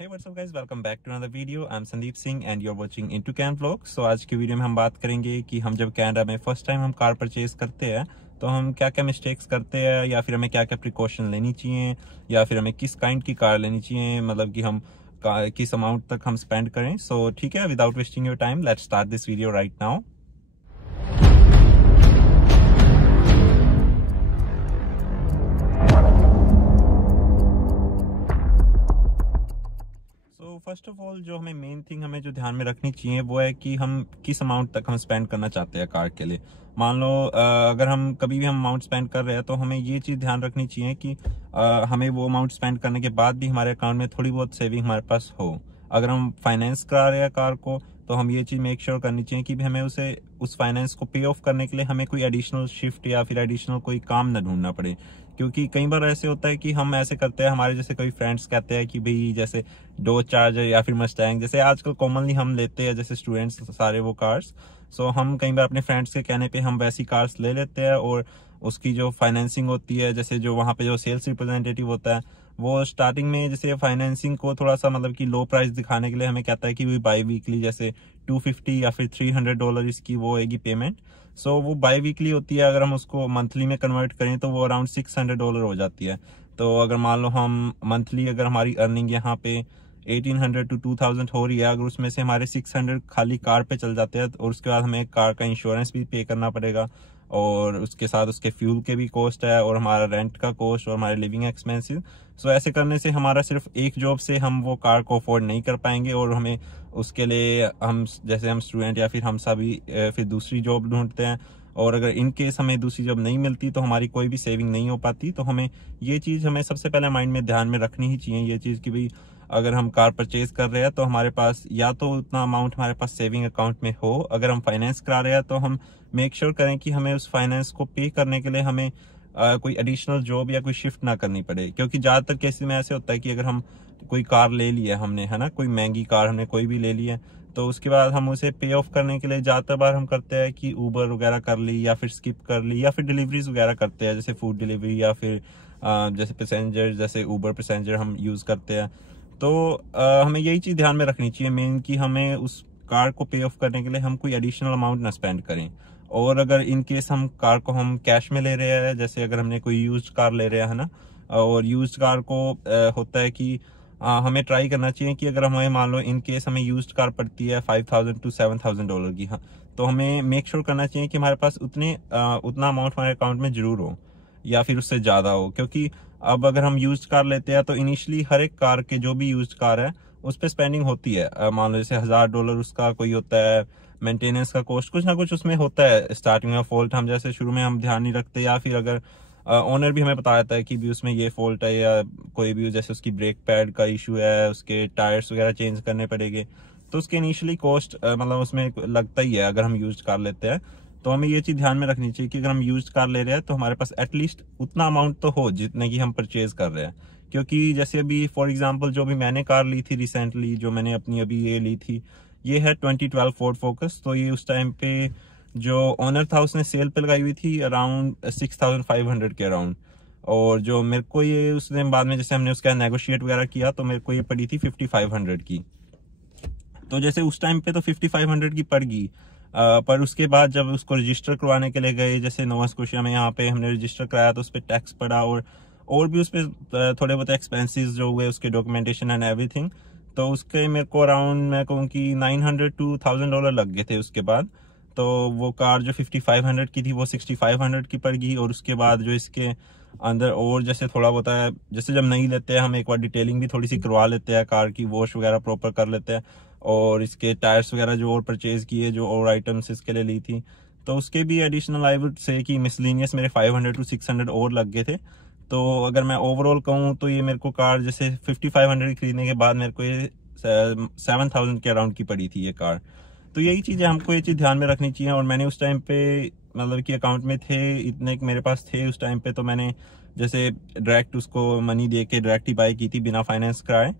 Hey, what's up guys? Welcome back to another video. I'm Sandeep Singh and you're watching Into Can Vlog. So आज की video में हम बात करेंगे कि हम जब कनाडा में फर्स्ट टाइम हम कार परचेज करते हैं तो हम क्या क्या मिस्टेक्स करते हैं या फिर हमें क्या क्या प्रिकॉशन लेनी चाहिए या फिर हमें किस काइंड की कार लेनी चाहिए, मतलब कि हम किस अमाउंट तक हम स्पेंड करें। सो ठीक है, without wasting your time let's start this video right now. First of all जो हमें मेन थिंग हमें जो ध्यान में रखनी चाहिए वो है कि हम किस अमाउंट तक हम स्पेंड करना चाहते हैं कार के लिए। मान लो अगर हम कभी भी हम अमाउंट स्पेंड कर रहे हैं तो हमें ये चीज़ ध्यान रखनी चाहिए कि हमें वो अमाउंट स्पेंड करने के बाद भी हमारे अकाउंट में थोड़ी बहुत सेविंग हमारे पास हो। अगर हम फाइनेंस करा रहे हैं कार को तो हम ये चीज़ मेक श्योर करनी चाहिए कि भी हमें उस फाइनेंस को पे ऑफ करने के लिए हमें कोई एडिशनल शिफ्ट या फिर एडिशनल कोई काम न ढूंढना पड़े। क्योंकि कई बार ऐसे होता है कि हम ऐसे करते हैं, हमारे जैसे कोई फ्रेंड्स कहते हैं कि भाई जैसे डोज चार्जर या फिर मस्टैंग जैसे आजकल कॉमनली हम लेते हैं जैसे स्टूडेंट्स सारे वो कार्स। सो हम कई बार अपने फ्रेंड्स के कहने पे हम वैसी कार्स ले लेते हैं और उसकी जो फाइनेंसिंग होती है, जैसे जो वहाँ पे जो सेल्स रिप्रेजेंटेटिव होता है वो स्टार्टिंग में जैसे फाइनेंसिंग को थोड़ा सा मतलब कि लो प्राइस दिखाने के लिए हमें कहता है कि वो बाई वीकली जैसे $250 या फिर $300 इसकी वो होगी पेमेंट। सो वो बाई वीकली होती है, अगर हम उसको मंथली में कन्वर्ट करें तो वो अराउंड $600 हो जाती है। तो अगर मान लो हम मंथली अगर हमारी अर्निंग यहाँ पे 1800 to 2000 हो रही है, अगर उसमें से हमारे 600 खाली कार पे चल जाते हैं और उसके बाद हमें कार का इंश्योरेंस भी पे करना पड़ेगा और उसके साथ उसके फ्यूल के भी कॉस्ट है और हमारा रेंट का कॉस्ट और हमारे लिविंग एक्सपेंसेस। सो ऐसे करने से हमारा सिर्फ एक जॉब से हम वो कार को अफोर्ड नहीं कर पाएंगे और हमें उसके लिए हम जैसे हम स्टूडेंट या फिर हम सभी फिर दूसरी जॉब ढूंढते हैं और अगर इन केस हमें दूसरी जॉब नहीं मिलती तो हमारी कोई भी सेविंग नहीं हो पाती। तो हमें ये चीज़ हमें सबसे पहले माइंड में ध्यान में रखनी ही चाहिए ये चीज़ कि भाई अगर हम कार परचेज कर रहे हैं तो हमारे पास या तो उतना अमाउंट हमारे पास सेविंग अकाउंट में हो, अगर हम फाइनेंस करा रहे हैं तो हम मेक श्योर करें कि हमें उस फाइनेंस को पे करने के लिए हमें कोई एडिशनल जॉब या कोई शिफ्ट ना करनी पड़े। क्योंकि ज़्यादातर केसेस में ऐसे होता है कि अगर हम कोई कार ले ली है हमने, है ना, कोई महंगी कार हमने कोई भी ले ली है तो उसके बाद हम उसे पे ऑफ करने के लिए ज़्यादातर बार हम करते हैं कि ऊबर वगैरह कर ली या फिर स्किप कर ली या फिर डिलीवरीज वगैरह करते हैं, जैसे फूड डिलीवरी या फिर जैसे पैसेंजर जैसे ऊबर पैसेंजर हम यूज़ करते हैं। तो हमें यही चीज़ ध्यान में रखनी चाहिए मेन कि हमें उस कार को पे ऑफ करने के लिए हम कोई एडिशनल अमाउंट ना स्पेंड करें। और अगर इन केस हम कार को हम कैश में ले रहे हैं, जैसे अगर हमने कोई यूज्ड कार ले रहे हैं, है ना, और यूज्ड कार को होता है कि हमें ट्राई करना चाहिए कि अगर हमें मान लो इन केस हमें यूज्ड कार पड़ती है $5000 to $7000 की, हाँ, तो हमें मेक श्योर करना चाहिए कि हमारे पास उतना अमाउंट हमारे अकाउंट में जरूर हो या फिर उससे ज़्यादा हो। क्योंकि अब अगर हम यूज्ड कार लेते हैं तो इनिशियली हर एक कार के जो भी यूज्ड कार है उस पर स्पेंडिंग होती है। मान लो जैसे $1000 उसका कोई होता है, मेंटेनेंस का कॉस्ट कुछ ना कुछ उसमें होता है स्टार्टिंग में। फॉल्ट हम जैसे शुरू में हम ध्यान नहीं रखते या फिर अगर ओनर भी हमें बता देता है कि भी उसमें ये फॉल्ट है या कोई भी जैसे उसकी ब्रेक पैड का इशू है, उसके टायर्स वगैरह चेंज करने पड़ेंगे, तो उसके इनिशियली कॉस्ट मतलब उसमें लगता ही है अगर हम यूज्ड कार लेते हैं। तो हमें ये चीज़ ध्यान में रखनी चाहिए कि अगर हम यूज्ड कार ले रहे हैं तो हमारे पास एटलीस्ट उतना अमाउंट तो हो जितने की हम परचेज कर रहे हैं। क्योंकि जैसे अभी फॉर एग्जांपल जो भी मैंने कार ली थी रिसेंटली, जो मैंने अपनी अभी ये ली थी, ये है 2012 फोर्ड फोकस। तो ये उस टाइम पे जो ओनर था उसने सेल पे लगाई हुई थी अराउंड 6500 के अराउंड, और जो मेरे को ये उसने बाद में जैसे हमने उसका नेगोशिएट वगैरह किया तो मेरे को ये पड़ी थी 5500 की। तो जैसे उस टाइम पे तो 5500 की पड़ गई, पर उसके बाद जब उसको रजिस्टर करवाने के लिए गए, जैसे नोवा स्कोशिया में यहाँ पे हमने रजिस्टर कराया तो उस पर टैक्स पड़ा और भी उस पर थोड़े बहुत एक्सपेंसेस जो हुए उसके डॉक्यूमेंटेशन एंड एवरीथिंग, तो उसके मेरे को अराउंड मैं कहूँ कि $900 to $1000 लग गए थे उसके बाद। तो वो कार जो 5500 की थी वो 6500 की पड़ गई। और उसके बाद जो इसके अंदर और जैसे थोड़ा बहुत है, जैसे जब नहीं लेते हैं हम एक बार डिटेलिंग भी थोड़ी सी करवा लेते हैं, कार की वॉश वगैरह प्रॉपर कर लेते हैं और इसके टायर्स वगैरह जो और परचेज किए, जो और आइटम्स इसके लिए ली थी, तो उसके भी एडिशनल आई वुड से कि मिसलिनियस मेरे 500 to 600 और लग गए थे। तो अगर मैं ओवरऑल कहूँ तो ये मेरे को कार जैसे 5500 खरीदने के बाद मेरे को ये 7000 के अराउंड की पड़ी थी ये कार। तो यही चीज़ है, हमको ये चीज़ ध्यान में रखनी चाहिए। और मैंने उस टाइम पे मतलब कि अकाउंट में थे इतने मेरे पास थे उस टाइम पे, तो मैंने जैसे डायरेक्ट उसको मनी दे के डायरेक्ट ही बाई की थी बिना फाइनेंस कराए।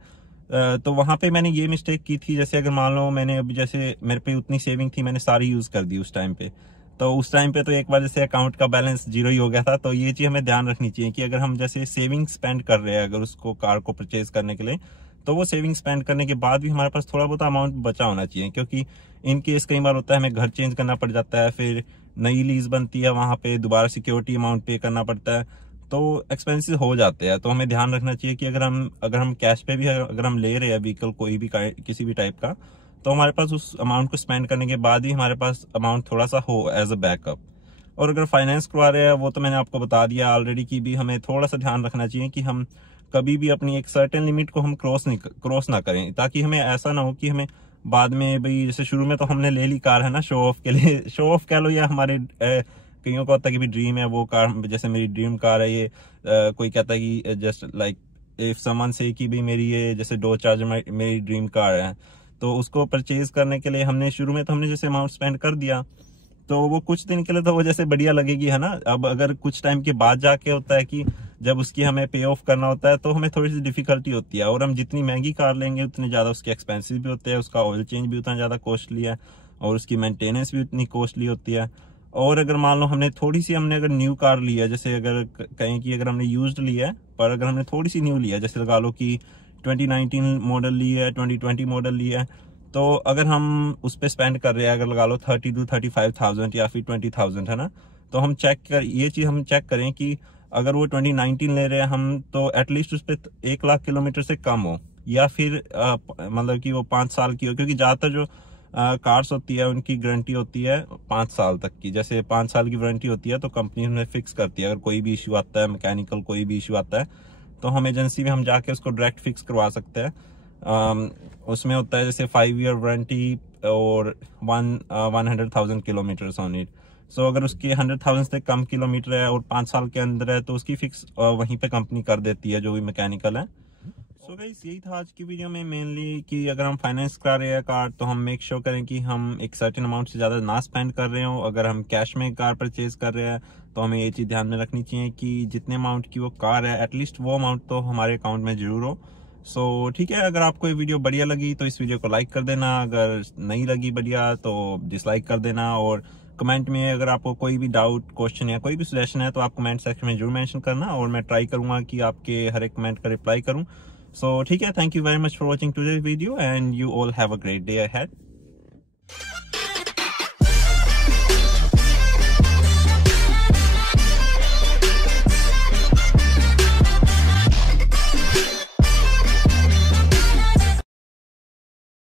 तो वहाँ पे मैंने ये मिस्टेक की थी, जैसे अगर मान लो मैंने अभी जैसे मेरे पे उतनी सेविंग थी मैंने सारी यूज़ कर दी उस टाइम पे, तो उस टाइम पे तो एक बार जैसे अकाउंट का बैलेंस जीरो ही हो गया था। तो ये चीज़ हमें ध्यान रखनी चाहिए कि अगर हम जैसे सेविंग स्पेंड कर रहे हैं अगर उसको कार को परचेज करने के लिए, तो वो सेविंग स्पेंड करने के बाद भी हमारे पास थोड़ा बहुत अमाउंट बचा होना चाहिए, क्योंकि इन केस कई बार होता है हमें घर चेंज करना पड़ जाता है, फिर नई लीज बनती है, वहां पे दोबारा सिक्योरिटी अमाउंट पे करना पड़ता है, तो एक्सपेंसिव हो जाते हैं। तो हमें ध्यान रखना चाहिए कि अगर हम कैश पे भी अगर हम ले रहे हैं व्हीकल कोई भी किसी भी टाइप का, तो हमारे पास उस अमाउंट को स्पेंड करने के बाद ही हमारे पास अमाउंट थोड़ा सा हो एज अ बैकअप। और अगर फाइनेंस करवा रहे हैं, वो तो मैंने आपको बता दिया ऑलरेडी कि भी हमें थोड़ा सा ध्यान रखना चाहिए कि हम कभी भी अपनी एक सर्टेन लिमिट को हम क्रॉस ना करें, ताकि हमें ऐसा ना हो कि हमें बाद में भाई जैसे शुरू में तो हमने ले ली कार है ना, शो ऑफ के लिए, शो ऑफ कह लो, या हमारे कईयों को होता है कि भी ड्रीम है वो कार, जैसे मेरी ड्रीम कार है ये, कोई कहता है कि जस्ट लाइक इफ समवन से कि भी मेरी ये जैसे डोज चार्जर मेरी ड्रीम कार है, तो उसको परचेज करने के लिए हमने शुरू में तो हमने जैसे अमाउंट स्पेंड कर दिया, तो वो कुछ दिन के लिए तो वो जैसे बढ़िया लगेगी है ना। अब अगर कुछ टाइम के बाद जाके होता है कि जब उसकी हमें पे ऑफ करना होता है, तो हमें थोड़ी सी डिफिकल्टी होती है, और हम जितनी महंगी कार लेंगे उतने ज्यादा उसके एक्सपेंसिव भी होते हैं, उसका ऑयल चेंज भी उतना ज्यादा कॉस्टली है, और उसकी मेंटेनेंस भी उतनी कॉस्टली होती है। और अगर मान लो हमने अगर न्यू कार ली है, जैसे अगर कहें कि अगर हमने यूज्ड लिया है, पर अगर हमने थोड़ी सी न्यू लिया है, जैसे लगा लो कि 2019 मॉडल ली है, 2020 मॉडल लिया है, तो अगर हम उस पर स्पेंड कर रहे हैं, अगर लगा लो 30 to 35,000 या फिर 20,000 है ना, तो ये चीज हम चेक करें कि अगर वो 2019 ले रहे हैं हम, तो एटलीस्ट उस पर 1 लाख किलोमीटर से कम हो, या फिर मतलब कि वो 5 साल की हो, क्योंकि ज्यादातर जो कार्स होती है उनकी गारंटी होती है 5 साल तक की। जैसे 5 साल की वारंटी होती है, तो कंपनी हमें फिक्स करती है, अगर कोई भी इश्यू आता है, मैकेनिकल कोई भी इश्यू आता है, तो हम एजेंसी में हम जाके उसको डायरेक्ट फिक्स करवा सकते हैं। उसमें होता है जैसे 5 ईयर वारंटी और 100,000 किलोमीटर ऑन इट। सो अगर उसकी 100,000 से कम किलोमीटर है और 5 साल के अंदर है, तो उसकी फिक्स वहीं पे कंपनी कर देती है, जो भी मैकेनिकल है। सो गाइस, यही था आज की वीडियो में मेनली, कि अगर हम फाइनेंस करा रहे हैं कार, तो हम मेक श्योर करें कि हम एक सर्टेन अमाउंट से ज्यादा ना स्पेंड कर रहे हो। अगर हम कैश में कार परचेज कर रहे हैं, तो हमें ये चीज ध्यान में रखनी चाहिए कि जितने अमाउंट की वो कार है, एटलीस्ट वो अमाउंट तो हमारे अकाउंट में जरूर हो। सो ठीक है, अगर आपको ये वीडियो बढ़िया लगी तो इस वीडियो को लाइक कर देना, अगर नहीं लगी बढ़िया तो डिसलाइक कर देना, और कमेंट में अगर आपको कोई भी डाउट, क्वेश्चन या कोई भी सजेशन है, तो आप कमेंट सेक्शन में जरूर मेंशन करना, और मैं ट्राई करूंगा कि आपके हर एक कमेंट का रिप्लाई करूं। सो ठीक है, thank you very much for watching today's video, and you all have a great day ahead.